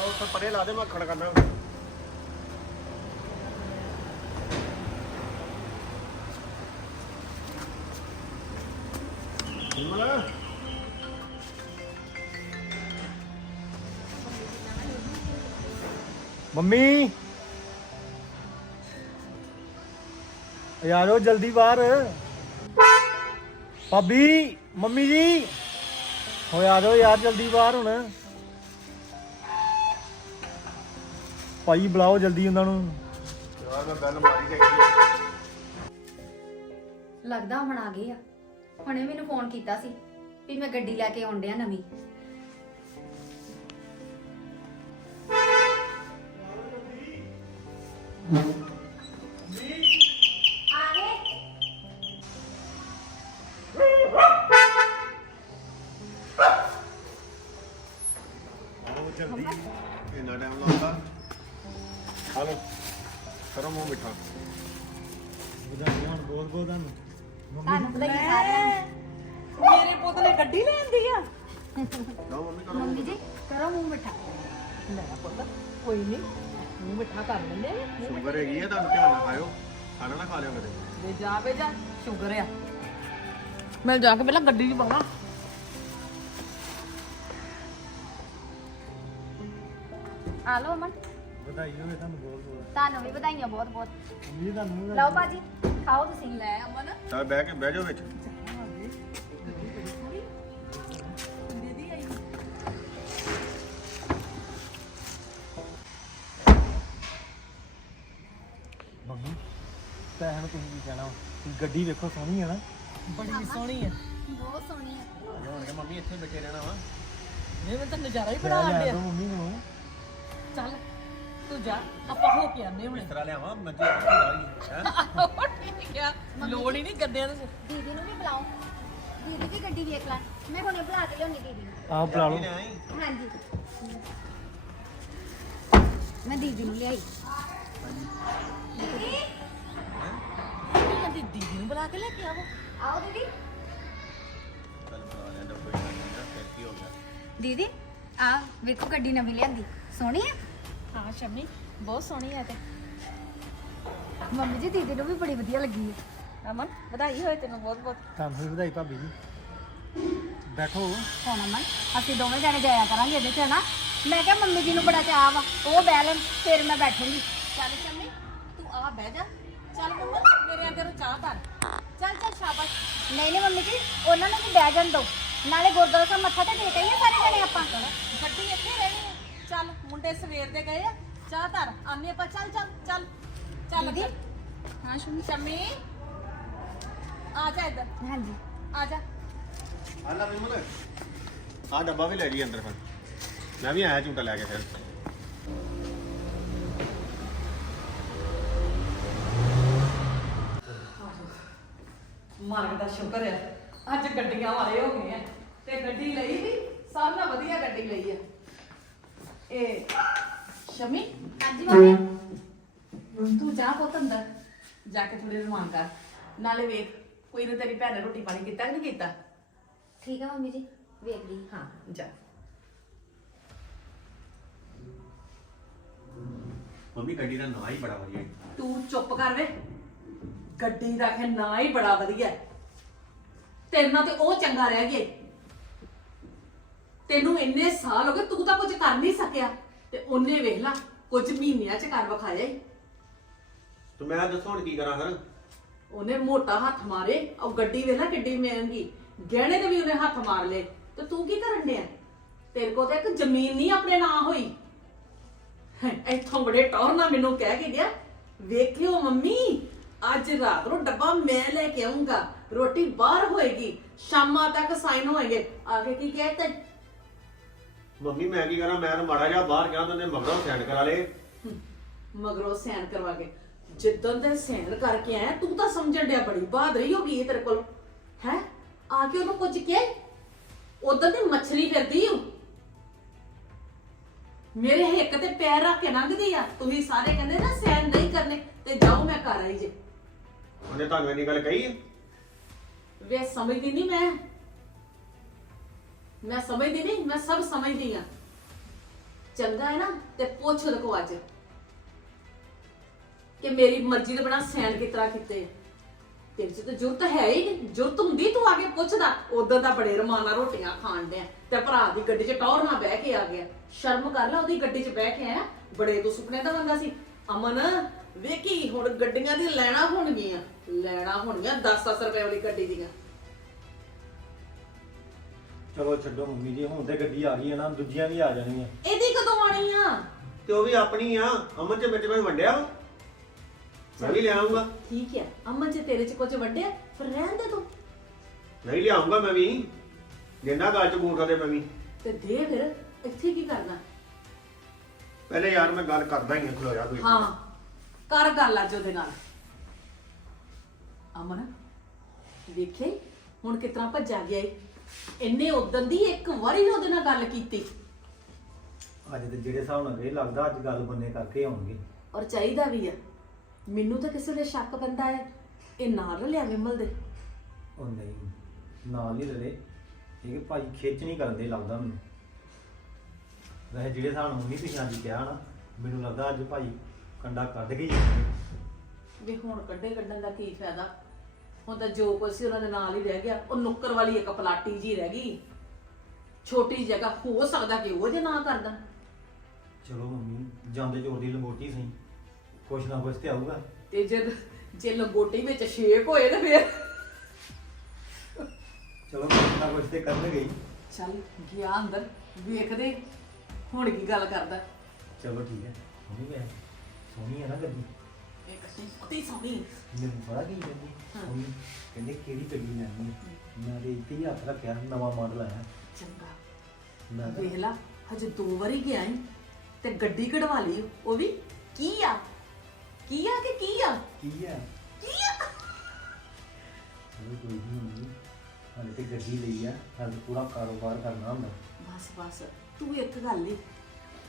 ਤੂੰ ਉੱਥੇ ਪਰੇ ਲਾ ਦੇ, ਮੈਂ ਖੜ ਕਰਨਾ। ਨਿਮਲ? ਮੰਮੀ? ਯਾਰੋ ਜਲਦੀ ਬਾਹਰ। ਭਾਬੀ, ਮੰਮੀ ਜੀ। ਹੋ ਯਾਰੋ ਯਾਰ, ਜਲਦੀ ਬਾਹਰ ਹੁਣ। ਭਾਈ ਬੁਲਾਓ ਜਲਦੀ ਉਹਨਾਂ ਨੂੰ। ਯਾਰ ਮੈਂ ਬੈਲ ਮਾਰੀ ਦੇਖੀ ਲੱਗਦਾ ਹੁਣ ਆ ਗਏ ਆ। ਹੁਣੇ ਮੈਨੂੰ ਫੋਨ ਕੀਤਾ ਸੀ ਵੀ ਮੈਂ ਗੱਡੀ ਲੈ ਕੇ ਆਉਣ ਡਿਆ ਨਵੀਂ। ਤੁਹਾਨੂੰ ਵਧਾਈ ਸਾਰਿਆਂ ਨੂੰ ਮੇਰੇ ਪੁੱਤ ਨੇ ਗੱਡੀ ਲੈਂਦੀ ਆ। ਲਓ ਮੰਮੀ ਕਰੋ ਮੰਮੀ ਜੀ ਕਰੋ ਮੂੰਹ ਮਿੱਠਾ। ਲੈ ਪੁੱਤ ਕੋਈ ਨਹੀਂ ਮੂੰਹ ਮਿੱਠਾ ਕਰ ਲੈਂਦੇ ਆ। ਮੂੰਹ ਸ਼ੂਗਰ ਹੈਗੀ ਆ ਤੁਹਾਨੂੰ ਧਿਆਨ ਨਾਲ ਖਾਇਓ। ਖਾਣਾ ਨਾ ਖਾ ਲਿਓ ਕਦੇ ਵੇ ਜਾ ਵੇ ਜਾ ਸ਼ੂਗਰ ਆ। ਮੈਂ ਜਾ ਕੇ ਪਹਿਲਾਂ ਗੱਡੀ 'ਚ ਪਾਵਾਂ। ਆ ਲਓ ਅਮਨ। ਵਧਾਈ ਹੋਵੇ ਤੁਹਾਨੂੰ ਬਹੁਤ ਬਹੁਤ। ਤੁਹਾਨੂੰ ਵੀ ਵਧਾਈਆਂ ਬਹੁਤ ਬਹੁਤ। ਮੰਮੀ ਜੀ ਤੁਹਾਨੂੰ ਵਧਾਈ। ਲਓ ਬਾਜੀ ਖਾਓ ਤੁਸੀਂ ਲੈ ਅਮਨ। ਚੱਲ ਬਹਿ ਕੇ ਬਹਿ ਜਾਓ ਵਿੱਚ। ਮੰਮੀ ਨੂੰ ਤੁਸੀਂ ਕੀ ਕਹਿਣਾ? ਵਾ? ਤੁਸੀਂ ਗੱਡੀ ਵੇਖੋ ਸੋਹਣੀ ਹੈ ਨਾ? ਬੜੀ ਸੋਹਣੀ ਆ। ਬਹੁਤ ਸੋਹਣੀ ਹੈ ਹੁਣ ਕਿ ਮੰਮੀ ਇੱਥੇ ਬੈਠੇ ਰਹਿਣਾ ਵਾ। ਇਹ ਮੈਂ ਤਾਂ ਨਜ਼ਾਰਾ ਹੀ ਲੈ ਬਣਾ ਲਿਆ ਆਂਦੇ ਦਿਓ ਮੰਮੀ ਨੂੰ। ਚੱਲ। ਤੂੰ ਜਾ ਆਪਾਂ ਹੋ ਕੇ ਆਨੇ ਹੁਣੇ। ਇਸ ਤਰ੍ਹਾਂ ਲਿਆਵਾਂ ਮੰਜੇ ਹੈ ਠੀਕ ਆ। ਲੋੜ ਹੀ ਨਹੀਂ ਗੱਦਿਆਂ ਨੂੰ। ਦੀਦੀ ਨੂੰ ਵੀ ਬੁਲਾਓ। ਦੀਦੀ ਦੀ ਗੱਡੀ ਵੇਖ ਲੈ। ਮੈਂ ਹੁਣੇ ਬੁਲਾ ਕੇ ਲਿਆਉਣੀ ਦੀਦੀ ਨੂੰ। ਆਹ ਬੁਲਾ ਲਓ। ਹਾਂਜੀ। ਮੈਂ ਦੀਦੀ ਨੂੰ ਲਿਆਈ। ਦੀਦੀ ਨੂੰ ਬੁਲਾ ਕੇ ਲੈ ਕੇ ਆਵੋ। ਆਓ ਦੀਦੀ। ਚੱਲ ਬੁਲਾ ਲਿਆ ਤਾਂ ਕੋਈ ਗੱਲ ਨਹੀਂ ਨਾ, ਫਿਰ ਕੀ ਹੋ ਗਿਆ? ਦੀਦੀ ਆ ਵੇਖੋ ਗੱਡੀ ਨਵੀਂ ਲਿਆਂਦੀ। ਸੋਹਣੀ ਹੈ ਹਾਂ ਸ਼ਮੀ ਬਹੁਤ ਸੋਹਣੀ ਆ ਤੇ। ਮੰਮੀ ਜੀ ਦੀਦੀ ਨੂੰ ਵੀ ਬੜੀ ਵਧੀਆ ਲੱਗੀ ਹੈ। ਅਮਨ ਵਧਾਈ ਹੋਏ ਤੈਨੂੰ ਬਹੁਤ ਬਹੁਤ। ਤੁਹਾਨੂੰ ਵੀ ਵਧਾਈ ਭਾਬੀ ਜੀ। ਬੈਠੋ। ਹੁਣ ਅਮਨ ਅਸੀਂ ਦੋਵੇਂ ਜਣੇ ਜਾਇਆ ਕਰਾਂਗੇ ਇਹਦੇ 'ਚ ਨਾ ਮੈਂ ਕਿਹਾ ਮੰਮੀ ਜੀ ਨੂੰ ਬੜਾ ਚਾਅ ਵਾ ਉਹ ਬਹਿ ਲੈਣ ਫਿਰ ਮੈਂ ਬੈਠੂੰਗੀ। ਚੱਲ ਸ਼ਮੀ ਤੂੰ ਆ ਬਹਿ ਜਾ। ਚੱਲ ਮੰਮਾ ਮੇਰੇ ਅੰਦਰ ਚਾਹ ਧਰ। ਚੱਲ ਚੱਲ ਸ਼ਾਬਾਸ਼। ਨਹੀਂ ਨਹੀਂ ਮੰਮੀ ਜੀ ਉਹਨਾਂ ਨੂੰ ਵੀ ਬਹਿ ਜਾਣ ਦਿਓ ਨਾਲੇ ਗੁਰਦੁਆਰਾ ਸਾਹਿਬ ਮੱਥਾ ਤੇ ਟੇਕ ਆਈਏ ਸਾਰੇ ਜਣੇ ਆਪਾਂ। ਚੱਲ ਮੁੰਡੇ ਸਵੇਰ ਦੇ ਗਏ ਆ ਚਾਹ ਧਰ ਆਨੇ ਆਪਾਂ ਚੱਲ ਚੱਲ ਚੱਲ ਚੱਲ ਦੀਦੀ? ਹਾਂ ਸ਼ਮੀ। ਸ਼ਮੀ ਆ ਜਾ ਇੱਧਰ। ਹਾਂਜੀ। ਆ ਜਾ। ਆ ਲੈ ਵਿਮਲ। ਆ ਡੱਬਾ ਵੀ ਲੈ ਜੀ ਅੰਦਰ ਫਿਰ। ਮੈਂ ਵੀ ਆਇਆ ਝੂਟਾ ਲੈ ਕੇ ਫਿਰ। ਮਾਰਗ ਦਾ ਸ਼ੁਕਰ ਹੈ ਅੱਜ ਗੱਡੀਆਂ ਵਾਲੇ ਹੋ ਗਏ ਆ ਤੇ ਗੱਡੀ ਲਈ ਵੀ ਸਭ ਨਾਲ ਵਧੀਆ ਗੱਡੀ ਲਈ ਆ। ਇਹ ਸ਼ਮੀ ਹਾਂਜੀ ਮੰਮੀ ਤੂੰ ਜਾ ਪੁੱਤ ਅੰਦਰ ਜਾ ਕੇ ਥੋੜੀ ਰਮਾਨ ਕਰ ਨਾਲੇ ਵੇਖ ਕੋਈ ਨੇ ਤੇਰੀ ਭੈਣ ਨੇ ਰੋਟੀ ਪਾਣੀ ਕੀਤਾ ਕਿ ਨਹੀਂ ਕੀਤਾ ਠੀਕ ਆ ਮੰਮੀ ਜੀ ਵੇਖ ਲਈ ਹਾਂ ਜਾ ਮੰਮੀ ਗੱਡੀ ਦਾ ਨਾਂ ਹੀ ਬੜਾ ਵਧੀਆ ਹੈ ਤੂੰ ਚੁੱਪ ਕਰ ਵੇ ਗੱਡੀ ਦਾ ਖੇ ਨਾ ਹੀ ਬੜਾ ਵਧੀਆ ਹੈ। ਤੇਰੇ ਨਾਲ ਤੇ ਉਹ ਚੰਗਾ ਰਹਿ ਗਿਆ। ਤੈਨੂੰ ਇੰਨੇ ਸਾਲ ਹੋ ਗਏ ਤੂੰ ਤਾਂ ਕੁਝ ਕਰ ਨਹੀਂ ਸਕਿਆ। ਤੇ ਉਹਨੇ ਵੇਖ ਲਾ ਕੁਝ ਮਹੀਨਿਆਂ ਚ ਕਰ ਵਿਖਾਇਆ ਈ। ਤੇ ਮੈਂ ਦੱਸੋ ਹੁਣ ਕੀ ਕਰਾਂ ਫਿਰ? ਉਹਨੇ ਮੋਟਾ ਹੱਥ ਮਾਰੇ ਉਹ ਗੱਡੀ ਵੇਖ ਲਾ ਕਿੱਡੀ ਮਹਿੰਗੀ। ਗਹਿਣੇ ਤੇ ਵੀ ਉਹਨੇ ਹੱਥ ਮਾਰ ਲਏ। ਤੇ ਤੂੰ ਕੀ ਕਰਨ ਡਿਆ? ਤੇਰੇ ਕੋਲ ਤਾਂ ਇੱਕ ਜ਼ਮੀਨ ਨਹੀਂ ਆਪਣੇ ਨਾਂ ਹੋਈ। ਹੈਂ, ਇੱਥੋਂ ਬੜੇ ਟੌਰ ਨਾਲ ਮੈਨੂੰ ਕਹਿ ਕੇ ਗਿਆ ਵੇਖਿਓ ਮੰਮੀ ਅੱਜ ਰਾਤ ਨੂੰ ਡੱਬਾ ਮੈਂ ਲੈ ਕੇ ਆਉਂਗਾ ਰੋਟੀ ਬਾਹਰ ਹੋਏਗੀ ਸ਼ਾਮਾਂ ਤੱਕ ਸਾਈਨ ਹੋਏਗੇ। ਆ ਕੇ ਕੀ ਕਹਿਤਾ? ਮੰਮੀ ਮੈਂ ਕੀ ਕਰਾਂ? ਮੈਂ ਤਾਂ ਮਾੜਾ ਜਿਹਾ ਬਾਹਰ ਗਿਆ ਤਾਂ ਉਹਨੇ ਮਗਰੋਂ ਸੈਂਡ ਕਰਾ ਲਏ। ਮਗਰੋਂ ਸੈਨ ਕਰਵਾ ਕੇ। ਜਿੱਦਣ ਦੇ ਸੈਨ ਕਰਕੇ ਆਇਆ ਤੂੰ ਤਾਂ ਸਮਝਣ ਡਿਆ ਬੜੀ ਬਹਾਦਰੀ ਹੋ ਗਈ ਹੈ ਤੇਰੇ ਕੋਲ। ਹੈ? ਆ ਕੇ ਉਹਨੂੰ ਕੁਝ ਕਿਹਾ ਉਦੋਂ ਤੇ ਮੱਛਰੀ ਫਿਰਦੀ ਹੂੰ ਮੇਰੇ ਹਿੱਕ ਤੇ ਪੈਰ ਰੱਖ ਕੇ ਲੰਘਦੀ ਆ। ਤੁਸੀਂ ਸਾਰੇ ਕਹਿੰਦੇ ਨਾ ਸੈਨ ਨਹੀਂ ਕਰਨੇ ਤੇ ਜਾਓ ਮੈਂ ਘਰ ਆਈ ਜੇ। ਉਹਨੇ ਤੁਹਾਨੂੰ ਇੰਨੀ ਗੱਲ ਕਹੀ ਹੈ? ਵੇ ਸਮਝਦੀ ਨਹੀਂ ਮੈਂ। ਮੈਂ ਸਮਝਦੀ ਨਹੀਂ, ਮੈਂ ਸਭ ਸਮਝਦੀ ਆ ਚੰਗਾ ਹੈ ਨਾ, ਤੇ ਪੁੱਛ ਲਕੋ ਅੱਜ ਕਿ ਮੇਰੀ ਮਰਜ਼ੀ ਦੇ ਬਿਨਾ ਸੈਨ ਕਿਸ ਤਰ੍ਹਾਂ ਕੀਤੇ ਤੇਰੇ 'ਚ ਤਾਂ ਜੁਰਤ ਹੈ ਹੀ ਨਹੀਂ ਜੁਰਤ ਹੁੰਦੀ ਤੂੰ ਆ ਕੇ ਪੁੱਛਦਾ। ਉਦੋਂ ਤਾਂ ਬੜੇ ਰਮਾਨਾ ਰੋਟੀਆਂ ਖਾਣ ਡਿਆ, ਤੇ ਭਰਾ ਦੀ ਗੱਡੀ 'ਚ ਟੌਰ ਨਾਲ ਬਹਿ ਕੇ ਆ ਗਿਆ। ਸ਼ਰਮ ਕਰ ਲੈ, ਉਹਦੀ ਗੱਡੀ 'ਚ ਬਹਿ ਕੇ ਆਇਆ। ਬੜੇ ਤੂੰ ਸੁਪਨੇ ਦਾ ਬੰਦਾ ਸੀ। ਅਮਨ, ਵੇਖੀ, ਹੁਣ ਗੱਡੀਆਂ ਦੀ ਲੈਣਾ ਹੋਣਗੀਆਂ। ਲੈਣਾ ਹੋਣਗੀਆਂ 10-10 ਰੁਪਏ ਵਾਲੀ ਗੱਡੀ ਦੀਆਂ। ਚਲੋ ਛੱਡੋ ਮੰਮੀ ਜੀ ਹੁਣ ਤੇ ਗੱਡੀ ਆ ਗਈ ਹੈ ਨਾ ਦੂਜੀਆਂ ਵੀ ਆ ਜਾਣੀਆਂ। ਇਹਦੀ ਕਦੋਂ ਆਣੀ ਆ? ਤੇ ਉਹ ਵੀ ਆਪਣੀ ਆ ਅਮਨ ਚ ਵਿੱਚ ਮੈਂ ਵੰਡਿਆ ਵਾ। ਮੈਂ ਵੀ ਲਿਆਉਂਗਾ ਠੀਕ ਹੈ ਅਮਨ ਜੇ ਤੇਰੇ 'ਚ ਕੁਝ ਵੱਡਿਆ? ਫਿਰ ਰਹਿਣ ਦੇ ਤੂੰ। ਨਹੀਂ ਲਿਆਉਂਗਾ ਮੈਂ ਵੀ। ਜਿੰਨਾ ਗੱਲ ਚ ਬੂਟਾ ਦੇ ਮੈਂ ਵੀ। ਤੇ ਦੇ ਫਿਰ ਇੱਥੇ ਕੀ ਕਰਨਾ? ਪਹਿਲੇ ਯਾਰ ਮੈਂ ਗੱਲ ਕਰਦਾ ਹੀ ਆ ਖਲੋ ਜਾ ਕੋਈ ਹਾਂ ਕਰ ਗੱਲ ਅੱਜ ਉਹਦੇ ਨਾਲ। ਅਮਨ ਵੇਖੇ ਹੁਣ ਕਿਤਨਾ ਭੱਜਾ ਗਿਆ ਈ? ਇੰਨੇ ਉਦੋਂ ਦੀ ਇੱਕ ਵਾਰੀ ਨੀ ਉਹਦੇ ਨਾਲ ਗੱਲ ਕੀਤੀ। ਅੱਜ ਤੇ ਜਿਹੜੇ ਹਿਸਾਬ ਨਾਲ ਗਏ ਲੱਗਦਾ ਅੱਜ ਗੱਲ ਬੰਨੇ ਕਰਕੇ ਆਉਣਗੇ। ਔਰ ਚਾਹੀਦਾ ਵੀ ਆ। ਮੈਨੂੰ ਤਾਂ ਕਿਸੇ ਦੇ ਸ਼ੱਕ ਪੈਂਦਾ ਹੈ ਇਹ ਨਾਲ ਲਿਆ ਵਿਮਲ ਦੇ। ਉਹ ਨਹੀਂ ਨਾਲ ਹੀ ਰਲੇ। ਇਹ ਕਿ ਭਾਈ ਖਿੱਚ ਨਹੀਂ ਕਰਦੇ ਲੱਗਦਾ ਮੈਨੂੰ। ਵੈਸੇ ਜਿਹੜੇ ਨਾਲ ਮੰਮੀ ਤੁਸੀਂ ਅੱਜ ਕਿਹਾ ਨਾ ਮੈਨੂੰ ਲੱਗਦਾ ਅੱਜ ਭਾਈ ਕੰਡਾ ਕੱਢ ਕੇ ਹੀ ਜਾਣਗੇ। ਵੀ ਹੁਣ ਕੱਢੇ ਕੱਢਣ ਦਾ ਕੀ ਫਾਇਦਾ? ਹੁਣ ਤਾਂ ਜੋ ਕੁਛ ਸੀ ਉਹਨਾਂ ਦੇ ਨਾਲ ਹੀ ਰਹਿ ਗਿਆ। ਉਹ ਨੁੱਕਰ ਵਾਲੀ ਇੱਕ ਪਲਾਟੀ ਜੀ ਰਹਿ ਗਈ। ਛੋਟੀ ਜਗ੍ਹਾ ਹੋ ਸਕਦਾ ਕਿ ਉਹ ਜੇ ਨਾ ਕਰਦਾ। ਚਲੋ ਮੰਮੀ ਜਾਂਦੇ ਜੋਰ ਦੀ ਲੰਗੋਟੀ ਸਹੀ। ਕੁਛ ਨਾ ਕੁਛ ਤੇ ਆਊਗਾ। ਤੇ ਜਦ ਜੇ ਲੰਗੋਟੀ ਵਿੱਚ ਛੇਕ ਹੋਏ ਤੇ ਫੇਰ? ਚਲੋ ਕੁਛ ਨਾ ਕੁਛ ਤੇ ਕਰਨਗੇ ਹੀ। ਚੱਲ ਗਿਆ ਅੰਦਰ ਵੇਖਦੇ ਹੁਣ ਕੀ ਗੱਲ ਕਰਦਾ। ਚਲੋ ਠੀਕ ਹੈ। ਮੰਮੀ ਮੈਂ ਸੋਹਣੀ ਹੈ ਨਾ ਗੱਡੀ। ਇੱਕ ਕੁੱਤੀ ਸੋਹਣੀ ਮੈਨੂੰ ਬੜਾ ਕੀ ਕਹਿੰਦੀ? ਹਾਂ। ਮੰਮੀ ਕਹਿੰਦੇ ਕਿਹੜੀ ਗੱਡੀ ਲੈਣੀ ਹੈ? ਮੈਂ ਤੇ ਇੱਥੇ ਹੀ ਹੱਥ ਰੱਖਿਆ ਨਵਾਂ ਮਾਡਲ ਆਇਆ। ਚੰਗਾ। ਮੈਂ ਤਾਂ ਵੇਖ ਲਾ ਹਜੇ ਦੋ ਵਾਰੀ ਗਿਆ ਈ ਤੇ ਗੱਡੀ ਕਢਵਾ ਲਈ ਉਹ ਵੀ ਕੀ ਆ? ਕੀ ਆ ਕਿ ਕੀ ਆ? ਕੀ ਹੈ ਕੀ ਆ? ਚਲੋ ਕੋਈ ਨਹੀਂ ਮੰਮੀ ਹਾਲੇ ਤੇ ਗੱਡੀ ਲਈ ਆ ਹਾਲੇ ਪੂਰਾ ਕਾਰੋਬਾਰ ਕਰਨਾ ਹੁੰਦਾ। ਬਸ ਬਸ ਤੂੰ ਇੱਕ ਗੱਲ ਈ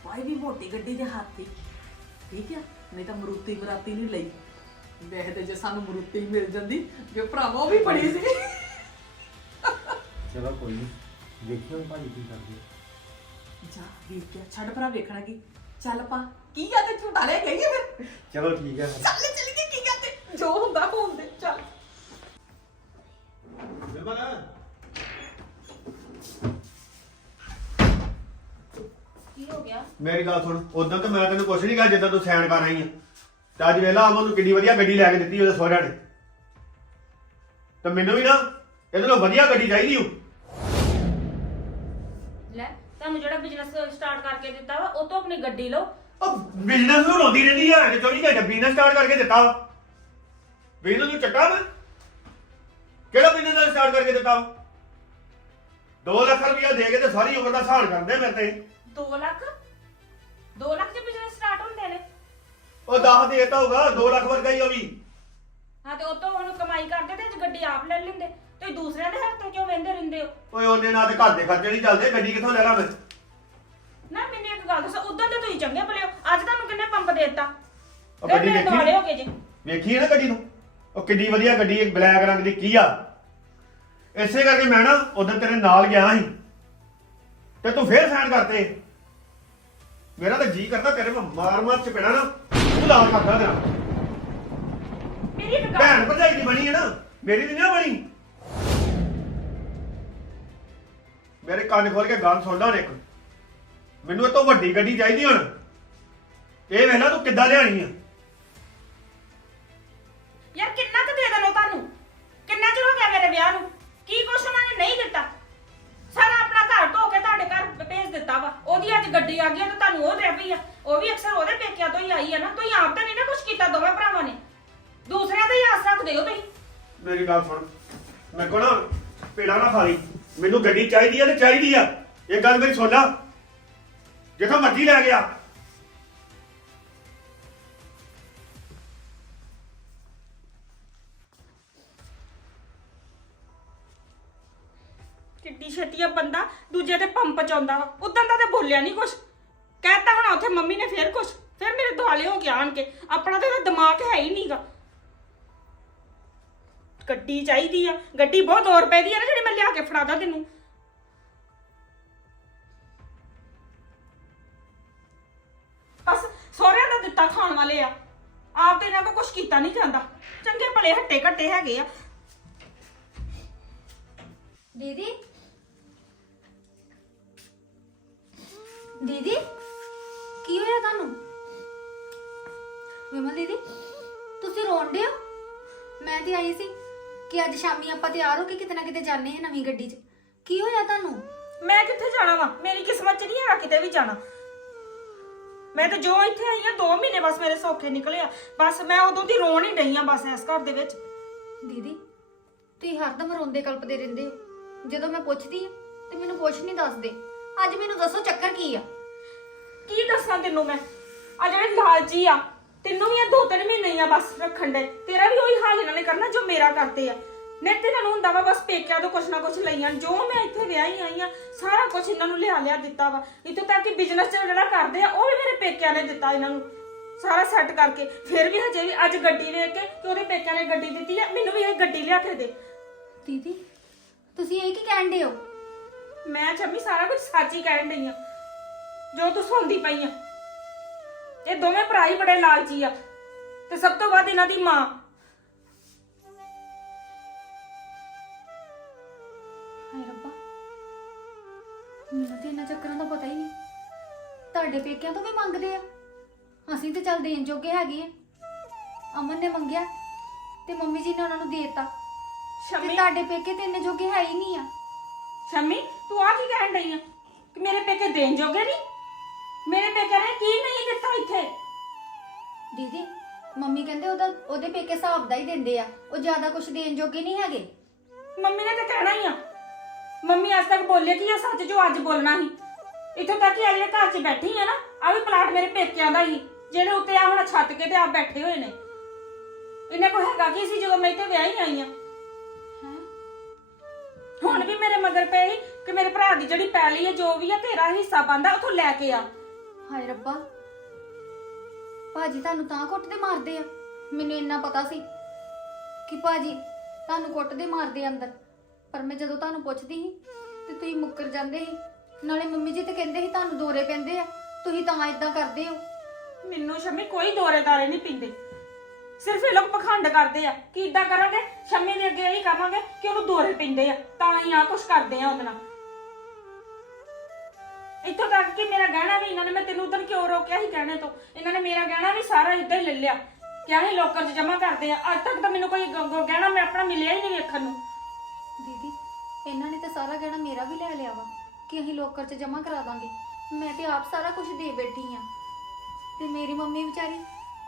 ਭਾਈ ਵੀ ਮੋਟੀ ਗੱਡੀ ਦੇ ਹੱਥ ਹੀ ਠੀਕ ਆ? ਨਹੀਂ ਤਾਂ ਮਰੂਤੀ ਮਰਾਤੀ ਨਹੀਂ ਲਈ। ਵੈਸੇ ਤੇ ਜੇ ਸਾਨੂੰ ਮਰੂਤੀ ਮਿਲ ਜਾਂਦੀ ਜੇ ਭਰਾਵਾ ਉਹ ਵੀ ਬੜੀ ਸੀ। ਚਲੋ ਕੋਈ ਨਹੀਂ ਵੇਖਿਓ ਭਾਜੀ ਕੀ ਕਰਦੇ। ਜਾ ਵੇਖ ਕੇ ਛੱਡ ਭਰਾ ਵੇਖਣਾ ਕੀ। ਚੱਲ ਪਾ ਕੀ ਆ ਤੇ ਝੂਟਾ ਲੈ ਗਈ ਫਿਰ? ਚਲੋ ਠੀਕ ਹੈ। ਚੱਲ ਚੱਲ ਕੇ ਕੀ ਕਰਦੇ ਜੋ ਹੁੰਦਾ ਹੋਣ ਦੇ ਚੱਲ। ਬਿਲਕੁਲ। ਹੋ ਗਿਆ। ਮੇਰੀ ਗੱਲ ਸੁਣ ਉਦੋਂ ਤਾਂ ਮੈਂ ਤੈਨੂੰ ਕੁਛ ਨਹੀਂ ਕਿਹਾ ਜਿੱਦਾਂ ਤੂੰ ਸੈਨ ਕਰ ਆਈ ਆ। ਤੇ ਅੱਜ ਵੇਲਾ ਅਮਨ ਨੂੰ ਕਿੰਨੀ ਵਧੀਆ ਗੱਡੀ ਲੈ ਕੇ ਦਿੱਤੀ ਉਹਦੇ ਸਹੁਰਿਆਂ ਨੇ। ਤੇ ਮੈਨੂੰ ਵੀ ਨਾ ਇਹਦੇ ਨਾਲੋਂ ਵਧੀਆ ਗੱਡੀ ਚਾਹੀਦੀ ਓ। ਲੈ ਤੁਹਾਨੂੰ ਜਿਹੜਾ ਬਿਜ਼ਨਸ ਸਟਾਰਟ ਕਰਕੇ ਦਿੱਤਾ ਵਾ ਉਹ ਤੋਂ ਆਪਣੀ ਗੱਡੀ ਲਓ। ਉਹ ਬਿਜ਼ਨਸ ਨੂੰ ਰੋਂਦੀ ਰਹਿੰਦੀ ਆ ਤੇ 24 ਘੰਟੇ ਬਿਜ਼ਨਸ ਸਟਾਰਟ ਕਰਕੇ ਦਿੱਤਾ ਵਾ। ਬਿਜ਼ਨਸ ਨੂੰ ਵਾ ਕਿਹੜਾ ਬਿਜ਼ਨਸ ਸਟਾਰਟ ਕਰਕੇ ਦਿੱਤਾ ਵਾ? 2 ਲੱਖ ਰੁਪਇਆ ਦੇ ਕੇ ਤੇ ਸਾਰੀ ਉਮਰ ਦਾ ਸਹਾਨ ਕਰਦੇ ਮੇਰੇ ਤੇ। 2 ਲੱਖ? 2 ਲੱਖ ਦੇ ਬਿਜ਼ਨਸ ਸਟਾਰਟ ਹੁੰਦੇ ਨੇ। ਉਹ 10 ਦੇਤਾ ਹੋਊਗਾ 2 ਲੱਖ ਵਰਗਾ ਹੀ ਉਹ ਵੀ। ਹਾਂ ਤੇ ਉਹ ਤੋਂ ਹੁਣ ਕਮਾਈ ਕਰਦੇ ਤੇ ਅੱਜ ਗੱਡੀ ਆਪ ਲੈ ਲੈਂਦੇ। ਤੁਸੀਂ ਦੂਸਰਿਆਂ ਦੇ ਹੱਥ ਤੋਂ ਕਿਉਂ ਵੰਦੇ ਰਹਿੰਦੇ ਹੋ? ਓਏ ਉਹਨੇ ਨਾਲ ਤੇ ਘਰ ਦੇ ਖਰਚੇ ਨਹੀਂ ਚੱਲਦੇ ਗੱਡੀ ਕਿੱਥੋਂ ਲੈ ਲਾਂ ਮੈਂ? ਨਾ ਮੈਨੂੰ ਇੱਕ ਗੱਲ ਦੱਸੋ ਉਦੋਂ ਤੇ ਤੁਸੀਂ ਚੰਗੇ ਭਲੇ ਹੋ। ਅੱਜ ਤੁਹਾਨੂੰ ਕਿੰਨੇ ਪੰਪ ਦੇਤਾ? ਉਹ ਫਿਰ ਗੱਡੀ ਮੇਰੇ ਵੇਖੀ? ਦੁਆਲੇ ਹੋ ਗਏ ਜੀ। ਵੇਖੀ ਹੈ ਨਾ ਗੱਡੀ ਨੂੰ? ਉਹ ਕਿੰਨੀ ਵਧੀਆ ਗੱਡੀ ਬਲੈਕ ਰੰਗ ਦੀ ਕੀ ਆ ਇਸੇ ਕਰਕੇ ਮੈਂ ਨਾ ਉਦੋਂ ਤੇਰੇ ਨਾਲ ਗਿਆ ਸੀ। ਤੇ ਤੂੰ ਫੇਰ ਸਾਈਨ ਕਰਤੇ। ਮੇਰਾ ਤਾਂ ਜੀ ਕਰਦਾ ਤੇਰੇ ਮੈਂ ਮਾਰ ਮਾਰ ਚ ਪੈਣਾ ਨਾ। ਤੂੰ ਲਾ ਕਰਦਾ ਤੇਰਾ। ਮੇਰੀ ਇੱਕ ਗੱਲ ਭੈਣ ਭਰਜਾਈ ਦੀ ਬਣੀ ਹੈ ਨਾ ਮੇਰੀ ਨਹੀਂ ਨਾ ਬਣੀ। ਮੇਰੇ ਕੰਨ ਖੋਲ ਕੇ ਗੱਲ ਸੁਣ ਲੈ ਇੱਕ। ਮੈਨੂੰ ਇਹ ਤੋਂ ਵੱਡੀ ਗੱਡੀ ਚਾਹੀਦੀ ਹੁਣ। ਇਹ ਵੇਖ ਲੈ ਤੂੰ ਕਿੱਦਾਂ ਲਿਆਣੀ ਆ। ਯਾਰ ਕਿੰਨਾ ਕੁ ਦੇ ਦੇਣੋ ਤੁਹਾਨੂੰ? ਕਿੰਨਾ ਚਿਰ ਹੋ ਗਿਆ ਮੇਰੇ ਵਿਆਹ ਨੂੰ? ਕੀ ਕੁਛ ਉਹਨਾਂ ਨੇ ਨਹੀਂ ਦਿੱਤਾ? ਦਿੱਤਾ ਵਾ। ਉਹਦੀ ਅੱਜ ਗੱਡੀ ਆ ਗਈ ਆ ਤੇ ਤੁਹਾਨੂੰ ਉਹ ਦੇ ਪਈ ਆ। ਉਹ ਵੀ ਅਕਸਰ ਉਹਦੇ ਪੇਕਿਆਂ ਤੋਂ ਹੀ ਆਈ ਆ ਨਾ। ਤੁਸੀਂ ਆਪ ਤਾਂ ਨਹੀਂ ਨਾ ਕੁਛ ਕੀਤਾ ਦੋਵੇਂ ਭਰਾਵਾਂ ਨੇ। ਦੂਸਰਿਆਂ ਦਾ ਹੀ ਆਸ ਰੱਖਦੇ ਹੋ ਤੁਸੀਂ। ਮੇਰੀ ਗੱਲ ਸੁਣ। ਮੈਂ ਕਹਣਾ ਪੇੜਾ ਨਾ ਖਾ ਮੈਨੂੰ ਗੱਡੀ ਚਾਹੀਦੀ ਆ ਤੇ ਚਾਹੀਦੀ ਆ। ਇਹ ਗੱਲ ਮੇਰੀ ਸੁਣ ਲੈ। ਜਿੱਥੋਂ ਮਰਜ਼ੀ ਲੈ ਗਿਆ ਕਿੱਡੀ ਛੇਤੀ ਆ ਬੰਦਾ, ਦੂਜੇ ਤੇ ਪੰਪ ਚ ਆਉਂਦਾ ਵਾ। ਉਦਾਂ ਦਾ ਤੇ ਬੋਲਿਆ ਨਹੀਂ ਕੁਛ। ਕਹਿਤਾ ਹੁਣ ਉੱਥੇ ਮੰਮੀ ਨੇ ਫੇਰ ਕੁਛ। ਫਿਰ ਮੇਰੇ ਦੁਆਲੇ ਹੋ ਗਿਆ ਆਣ ਕੇ। ਆਪਣਾ ਤੇ ਇਹਦਾ ਦਿਮਾਗ ਹੈ ਹੀ ਨਹੀਂਗਾ ਗੱਡੀ ਚਾਹੀਦੀ ਆ। ਗੱਡੀ ਬਹੁਤ 2 ਰੁਪਏ ਦੀ ਆ ਨਾ ਜਿਹੜੀ ਮੈਂ ਲਿਆ ਕੇ ਫੜਾਦਾ ਤੈਨੂੰ। ਕੁੱਟਾ ਖਾਣ ਵਾਲੇ ਆ। ਆਪ ਤੇ ਇਹਨਾਂ ਕੋ ਕੁਝ ਕੀਤਾ ਨਹੀਂ ਜਾਂਦਾ। ਚੰਗੇ ਭਲੇ ਹੱਟੇ ਘੱਟੇ ਹੈਗੇ ਆ। ਦੀਦੀ ਦੀਦੀ ਕੀ ਹੋਇਆ ਤੁਹਾਨੂੰ? ਵਿਮਲ ਦੀਦੀ ਤੁਸੀਂ ਰੋਂਦੇ ਹੋ? ਮੈਂ ਤੇ ਆਈ ਸੀ ਕਿ ਅੱਜ ਸ਼ਾਮੀ ਆਪਾਂ ਤਿਆਰ ਹੋ ਕੇ ਕਿਤੇ ਨਾ ਕਿਤੇ ਜਾਣੇ ਹਾਂ ਨਵੀਂ ਗੱਡੀ 'ਚ। ਕੀ ਹੋਇਆ ਤੁਹਾਨੂੰ? ਮੈਂ ਕਿੱਥੇ ਜਾਣਾ ਵਾ? ਮੇਰੀ ਕਿਸਮਤ 'ਚ ਨਹੀਂ ਹੈਗਾ ਕਿਤੇ ਵੀ ਜਾਣਾ। ਮੈਂ ਤਾਂ ਜੋ ਇੱਥੇ ਆਈ ਆ 2 ਮਹੀਨੇ ਬਸ ਮੇਰੇ ਸੌਖੇ ਨਿਕਲੇ ਆ। ਬਸ ਮੈਂ ਉਦੋਂ ਦੀ ਰੋਣ ਹੀ ਡਈ ਆ ਬਸ ਇਸ ਘਰ ਦੇ ਵਿੱਚ। ਦੀਦੀ ਤੁਸੀਂ ਹਰਦਮ ਰੋਂਦੇ ਕਲਪਦੇ ਰਹਿੰਦੇ ਹੋ। ਜਦੋਂ ਮੈਂ ਪੁੱਛਦੀ ਹਾਂ ਤੇ ਮੈਨੂੰ ਕੁਛ ਨਹੀਂ ਦੱਸਦੇ। ਅੱਜ ਮੈਨੂੰ ਦੱਸੋ ਚੱਕਰ ਕੀ ਆ? ਕੀ ਦੱਸਾਂ ਤੈਨੂੰ ਮੈਂ? ਆ ਜਿਹੜੇ ਲਾਲਚੀ ਆ ਤੈਨੂੰ ਵੀ ਇਹ ਦੋ ਤਿੰਨ ਮਹੀਨੇ ਹੀ ਆ ਬਸ ਰੱਖਣ ਦੇ। ਤੇਰਾ ਵੀ ਉਹੀ ਹਾਲ ਇਹਨਾਂ ਨੇ ਕਰਨਾ ਜੋ ਮੇਰਾ ਕਰਦੇ ਆ। ਨੇ ਤੇ ਤੁਹਾਨੂੰ ਹੁੰਦਾ ਵਾ ਬਸ ਪੇਕਿਆਂ ਤੋਂ ਕੁਛ ਨਾ ਕੁਛ ਲਈਆਂ। ਜੋ ਮੈਂ ਇੱਥੇ ਵਿਆਹੀ ਆਈ ਆ ਸਾਰਾ ਕੁਛ ਇਹਨਾਂ ਨੂੰ ਲਿਆ ਲਿਆ ਦਿੱਤਾ ਵਾ। ਇੱਥੋਂ ਤੱਕ ਕਿ ਬਿਜ਼ਨਸ ਜਿਹੜਾ ਕਰਦੇ ਆ ਉਹ ਵੀ ਮੇਰੇ ਪੇਕਿਆਂ ਨੇ ਦਿੱਤਾ ਇਹਨਾਂ ਨੂੰ। ਸਾਰਾ ਸੈੱਟ ਕਰਕੇ। ਫਿਰ ਵੀ ਹਜੇ ਵੀ ਅੱਜ ਗੱਡੀ ਵੇਖ ਕੇ ਕਿ ਉਹਦੇ ਪੇਕਿਆਂ ਨੇ ਗੱਡੀ ਦਿੱਤੀ ਆ। ਮੈਨੂੰ ਵੀ ਇਹ ਗੱਡੀ ਲਿਆ ਕੇ ਦੇ। ਦੀਦੀ ਤੁਸੀਂ ਇਹ ਕੀ ਕਹਿੰਦੇ ਹੋ? ਮੈਂ ਚੰਮੀ ਸਾਰਾ ਕੁਝ ਸੱਚ ਹੀ ਕਹਿਣ ਡਈ ਆ। ਜੋ ਤੂੰ ਸੁਣਦੀ ਪਈ ਆ। ਇਹ ਦੋਵੇਂ ਭਰਾ ਹੀ ਬੜੇ ਲਾਲਚੀ ਆ। ਤੇ ਸਭ ਤੋਂ ਵੱਧ ਇਹਨਾਂ ਦੀ ਮਾਂ। ਹਾਏ ਰੱਬਾ ਮੈਨੂੰ ਤੇ ਇਹਨਾਂ ਚੱਕਰਾਂ ਦਾ ਪਤਾ ਹੀ ਨਹੀਂ। ਤੁਹਾਡੇ ਪੇਕਿਆਂ ਤੋਂ ਵੀ ਮੰਗਦੇ ਆ। ਅਸੀਂ ਤੇ ਚੱਲ ਦੇਣ ਜੋਗੇ ਹੈਗੇ ਆ। ਅਮਨ ਨੇ ਮੰਗਿਆ ਤੇ ਮੰਮੀ ਜੀ ਨੇ ਉਹਨਾਂ ਨੂੰ ਦੇ ਦਿੱਤਾ। ਤੇ ਸ਼ਮੀ? ਤੁਹਾਡੇ ਪੇਕੇ ਤੇ ਇੰਨੇ ਜੋਗੇ ਹੈ ਹੀ ਨਹੀਂ ਆ। ਸ਼ਮੀ? ਤੂੰ ਆ ਕੀ ਕਹਿਣ ਡਈ ਆ? ਕਿ ਮੇਰੇ ਪੇਕੇ ਦੇਣ ਜੋਗੇ ਨਹੀਂ? ਮੇਰੇ ਪੇਕੇ ਨੇ ਕੀ ਨਹੀਂ ਦਿੱਤਾ ਇੱਥੇ? ਦੀਦੀ ਮੰਮੀ ਕਹਿੰਦੇ ਉਹਦਾ ਉਹਦੇ ਪੇਕੇ ਹਿਸਾਬ ਦਾ ਹੀ ਦਿੰਦੇ ਆ। ਉਹ ਜ਼ਿਆਦਾ ਕੁਝ ਦੇਣ ਜੋਗੇ ਨਹੀਂ ਹੈਗੇ। ਮੰਮੀ ਨੇ ਤਾਂ ਕਹਿਣਾ ਹੀ ਆ। ਮੰਮੀ ਅੱਜ ਤੱਕ ਬੋਲੇ ਕੀ ਆ? ਸੱਚ ਜੋ ਅੱਜ ਬੋਲਣਾ ਸੀ। ਇੱਥੋਂ ਤੱਕ ਕਿ ਅਗਲੇ ਘਰ 'ਚ ਬੈਠੀ ਆ ਨਾ ਆ ਵੀ ਪਲਾਟ ਮੇਰੇ ਪੇਕਿਆਂ ਦਾ ਹੀ। ਜਿਹੜੇ ਉੱਤੇ ਆ ਹੁਣ ਛੱਤ ਕੇ ਤੇ ਆਪ ਬੈਠੇ ਹੋਏ ਨੇ। ਇਹਨੇ ਕੋ ਹੈਗਾ ਕੀ ਸੀ ਜਦੋਂ ਮੈਂ ਇੱਥੇ ਵਿਆਹੀ ਆਈ ਆ? ਹੁਣ ਵੀ ਮੇਰੇ ਮਗਰ ਪਏ ਸੀ। ਕਿ ਮੇਰੇ ਭਰਾ ਦੀ ਜਿਹੜੀ ਪੈਲੀ ਹੈ ਜੋ ਵੀ ਆ ਤੇਰਾ ਹਿੱਸਾ ਬੰਦਾ ਉਥੋਂ ਲੈ ਕੇ ਆ। ਹਾਏ ਰੱਬਾ। ਭਾਜੀ ਤੁਹਾਨੂੰ ਤਾਂ ਕੁੱਟਦੇ ਮਾਰਦੇ ਆ। ਮੈਨੂੰ ਇੰਨਾ ਪਤਾ ਸੀ ਕਿ ਭਾਜੀ ਤੁਹਾਨੂੰ ਕੁੱਟਦੇ ਮਾਰਦੇ ਆ ਅੰਦਰ। ਪਰ ਮੈਂ ਜਦੋਂ ਤੁਹਾਨੂੰ ਪੁੱਛਦੀ ਸੀ ਤੇ ਤੁਸੀਂ ਮੁੱਕਰ ਜਾਂਦੇ ਸੀ। ਨਾਲੇ ਮੰਮੀ ਜੀ ਤੇ ਕਹਿੰਦੇ ਸੀ ਤੁਹਾਨੂੰ ਦੋਰੇ ਪੈਂਦੇ ਆ। ਤੁਸੀਂ ਤਾਂ ਇਦਾਂ ਕਰਦੇ ਹੋ। ਮੈਨੂੰ ਸ਼ਮੀ ਕੋਈ ਦੌਰੇਦਾਰੇ ਨਹੀਂ ਪੀਂਦੇ। ਸਿਰਫ ਇਹ ਲੋਕ ਪਖੰਡ ਕਰਦੇ ਆ ਕਿ ਇਦਾਂ ਕਰਾਂਗੇ ਸ਼ਮੀ ਦੇ ਅੱਗੇ ਇਹੀ ਕਹਾਂਗੇ ਕਿ ਉਹਨੂੰ ਦੌਰੇ ਪੈਂਦੇ ਆ। ਤਾਂ ਹੀ ਆ ਕੁਛ ਕਰਦੇ ਆ ਉਹਦੇ ਨਾਲ। ਇੱਥੋਂ ਤੱਕ ਕਿ ਮੇਰਾ ਗਹਿਣਾ ਵੀ ਇਹਨਾਂ ਨੇ ਮੈਂ ਤੈਨੂੰ ਉਦੋਂ ਕਿਉਂ ਰੋਕਿਆ ਸੀ ਗਹਿਣੇ ਤੋਂ? ਇਹਨਾਂ ਨੇ ਮੇਰਾ ਗਹਿਣਾ ਵੀ ਸਾਰਾ ਇੱਦਾਂ ਹੀ ਲੈ ਲਿਆ। ਕਿਹਾ ਸੀ ਲੋਕਰ 'ਚ ਜਮ੍ਹਾਂ ਕਰਦੇ ਆ? ਅੱਜ ਤੱਕ ਤਾਂ ਮੈਨੂੰ ਕੋਈ ਗ- ਗ- ਗਹਿਣਾ ਮੈਂ ਆਪਣਾ ਮਿਲਿਆ ਹੀ ਨਹੀਂ ਵੇਖਣ ਨੂੰ। ਦੀਦੀ ਇਹਨਾਂ ਨੇ ਤਾਂ ਸਾਰਾ ਗਹਿਣਾ ਮੇਰਾ ਵੀ ਲੈ ਲਿਆ ਵਾ ਕਿ ਅਸੀਂ ਲੋਕਰ 'ਚ ਜਮ੍ਹਾਂ ਕਰਾ ਦਾਂਗੇ। ਮੈਂ ਤੇ ਆਪ ਸਾਰਾ ਕੁਝ ਦੇ ਬੈਠੀ ਆ। ਤੇ ਮੇਰੀ ਮੰਮੀ ਵਿਚਾਰੀ